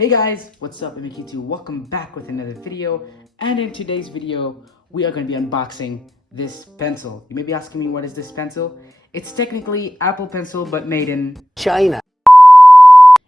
Hey guys, what's up? I'm Mickey2. Welcome back with another video. And in today's video, we are going to be unboxing this pencil. You may be asking me, what is this pencil? It's technically Apple Pencil, but made in China.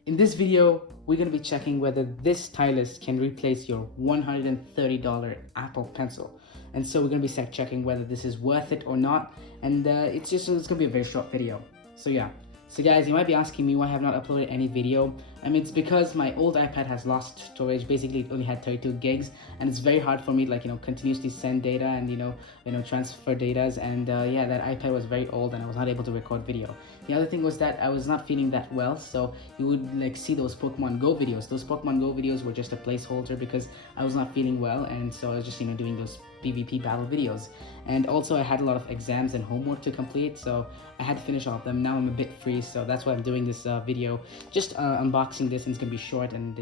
In this video, we're going to be checking whether this stylus can replace your $130 Apple Pencil. And so we're going to be checking whether this is worth it or not. And it's going to be a very short video. So yeah. So guys, you might be asking me why I have not uploaded any video. I mean, it's because my old iPad has lost storage. Basically, it only had 32 gigs, and it's very hard for me to continuously send data and transfer data. And yeah, that iPad was very old, and I was not able to record video. The other thing was that I was not feeling that well, so you would see those Pokemon Go videos. Those Pokemon Go videos were just a placeholder because I was not feeling well, and so I was just doing those PvP battle videos. And also I had a lot of exams and homework to complete, so I had to finish all of them. Now I'm a bit free, so that's why I'm doing this video, just unboxing this, and it's gonna be short. And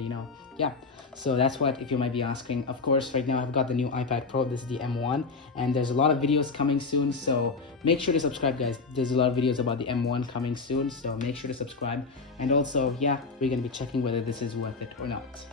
yeah, so that's what, if you might be asking. Of course, right now I've got the new iPad Pro. This is the M1, and there's a lot of videos coming soon, so make sure to subscribe, guys. There's a lot of videos about the M1 coming soon, so make sure to subscribe. And also, yeah, we're gonna be checking whether this is worth it or not.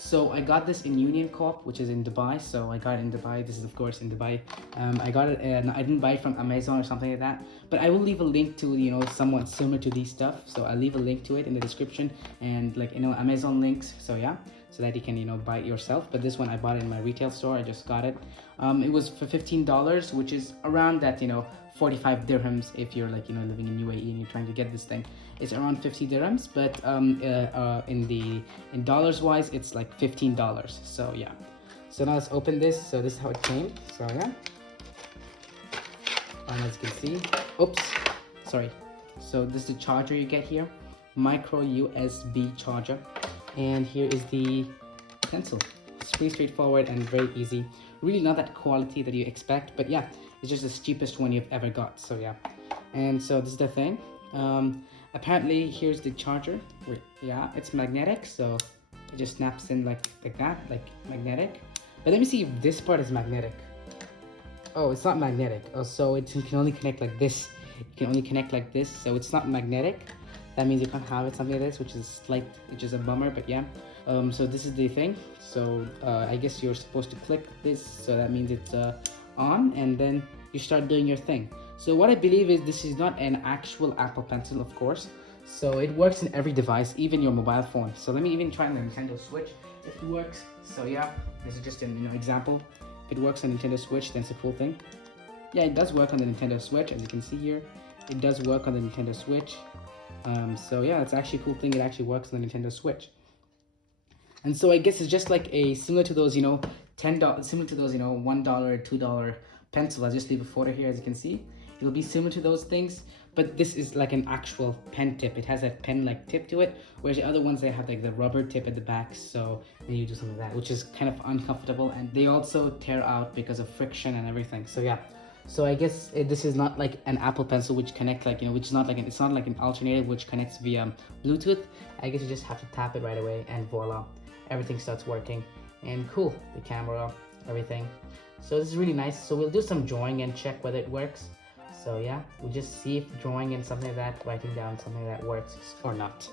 So I got this in Union Co-op, which is in Dubai. So I got it in Dubai. This is of course in Dubai. I got it, and I didn't buy it from Amazon or something like that. But I will leave a link to somewhat similar to these stuff. So I'll leave a link to it in the description, and Amazon links. So yeah, so that you can buy it yourself. But this one I bought it in my retail store. I just got it. It was for $15, which is around that 45 dirhams if you're living in UAE and you're trying to get this thing. It's around 50 dirhams, but in dollars wise, it's like $15. So yeah. So now let's open this. So this is how it came. So yeah. And as you can see, oops, sorry. So this is the charger you get here, micro USB charger, and here is the pencil. It's pretty straightforward and very easy. Really not that quality that you expect, but yeah, it's just the cheapest one you've ever got. So yeah, and so this is the thing. Apparently here's the charger. Yeah, it's magnetic, so it just snaps in like that, like magnetic. But let me see if this part is magnetic. Oh, it's not magnetic. Oh, so it can only connect like this. You can only connect like this, so it's not magnetic. That means you can't have it something like this, which is a bummer, but yeah. So this is the thing. So I guess you're supposed to click this, so that means it's on, and then you start doing your thing. So what I believe is this is not an actual Apple Pencil, of course. So it works in every device, even your mobile phone. So let me even try on the Nintendo Switch if it works. So yeah, this is just an example. If it works on Nintendo Switch, then it's a cool thing. Yeah, it does work on the Nintendo Switch, as you can see here. It does work on the Nintendo Switch. So yeah, it's actually a cool thing. It actually works on the Nintendo Switch. And so I guess it's just like similar to those $10, similar to those $1, $2 pencil. I'll just leave a photo here, as you can see. It'll be similar to those things, but this is like an actual pen tip. It has a pen-like tip to it, whereas the other ones, they have like the rubber tip at the back. So then you do something like that, which is kind of uncomfortable, and they also tear out because of friction and everything. So yeah. So I guess this is not like an Apple Pencil which connect which is not like it's not like an alternative which connects via Bluetooth. I guess you just have to tap it right away, and voila, everything starts working. And cool, the camera, everything. So this is really nice. So we'll do some drawing and check whether it works. So yeah, we'll just see if drawing and something like that, writing down something like that works or not.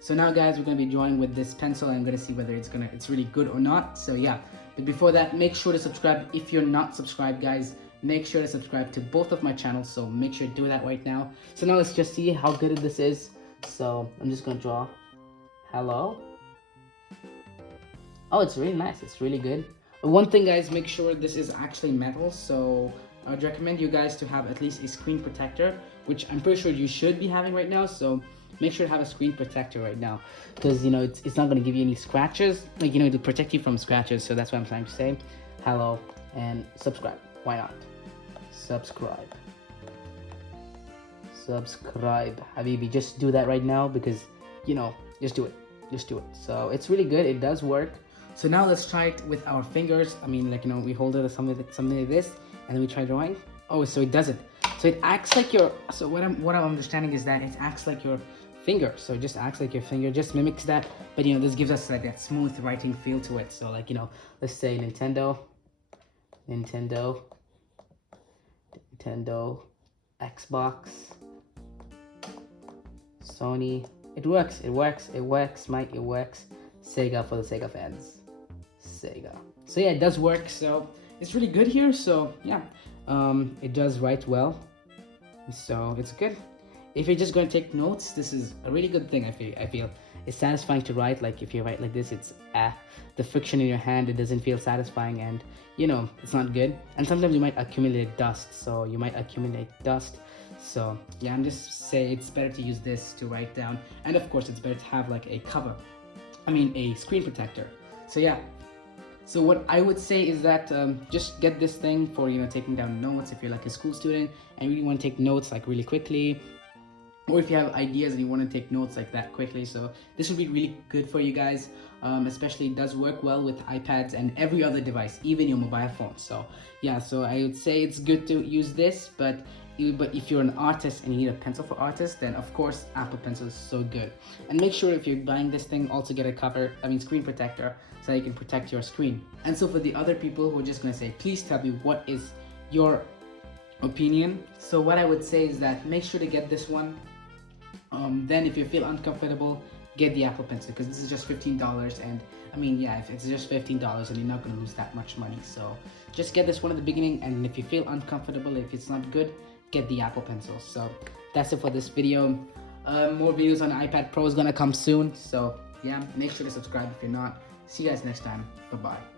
So now guys, we're gonna be drawing with this pencil, and I'm gonna see whether it's really good or not. So yeah, but before that, make sure to subscribe. If you're not subscribed, guys, make sure to subscribe to both of my channels. So make sure to do that right now. So now let's just see how good this is. So I'm just gonna draw hello. Oh, it's really nice. It's really good. One thing, guys, make sure this is actually metal. So I'd recommend you guys to have at least a screen protector, which I'm pretty sure you should be having right now. So make sure to have a screen protector right now, because it's not going to give you any scratches, to protect you from scratches. So that's what I'm trying to say. Hello, and subscribe. Why not? Subscribe, Habibi. Just do that right now, because just do it. So it's really good. It does work. So now let's try it with our fingers. I mean, we hold it something like this, and then we try drawing. Oh, so it does it. So it acts like your. So what I'm understanding is that it acts like your finger. So it just acts like your finger, just mimics that. But this gives us like that smooth writing feel to it. So let's say Nintendo, Xbox, Sony. It works, mate. It works. Sega for the Sega fans. Sega. So yeah, it does work. So it's really good here. So yeah, it does write well. So it's good. If you're just going to take notes, this is a really good thing. I feel it's satisfying to write. Like if you write like this, it's the friction in your hand, it doesn't feel satisfying, and you know it's not good. And sometimes you might accumulate dust. So yeah, I'm just say it's better to use this to write down. And of course, it's better to have like a cover. I mean a screen protector. So yeah. So what I would say is that just get this thing for taking down notes if you're like a school student and really want to take notes like really quickly, or if you have ideas and you want to take notes like that quickly. So this would be really good for you guys. Especially it does work well with iPads and every other device, even your mobile phone. So yeah, so I would say it's good to use this, but if you're an artist and you need a pencil for artists, then of course Apple Pencil is so good. And make sure if you're buying this thing, also get a screen protector, so you can protect your screen. And so for the other people who are just gonna say, please tell me what is your opinion. So what I would say is that make sure to get this one. Then if you feel uncomfortable, get the Apple Pencil, because this is just $15, and I mean, yeah, if it's just $15 and you're not going to lose that much money. So just get this one at the beginning, and if you feel uncomfortable, if it's not good, get the Apple Pencil. So that's it for this video. More videos on iPad Pro is going to come soon. So yeah, make sure to subscribe if you're not. See you guys next time. Bye-bye.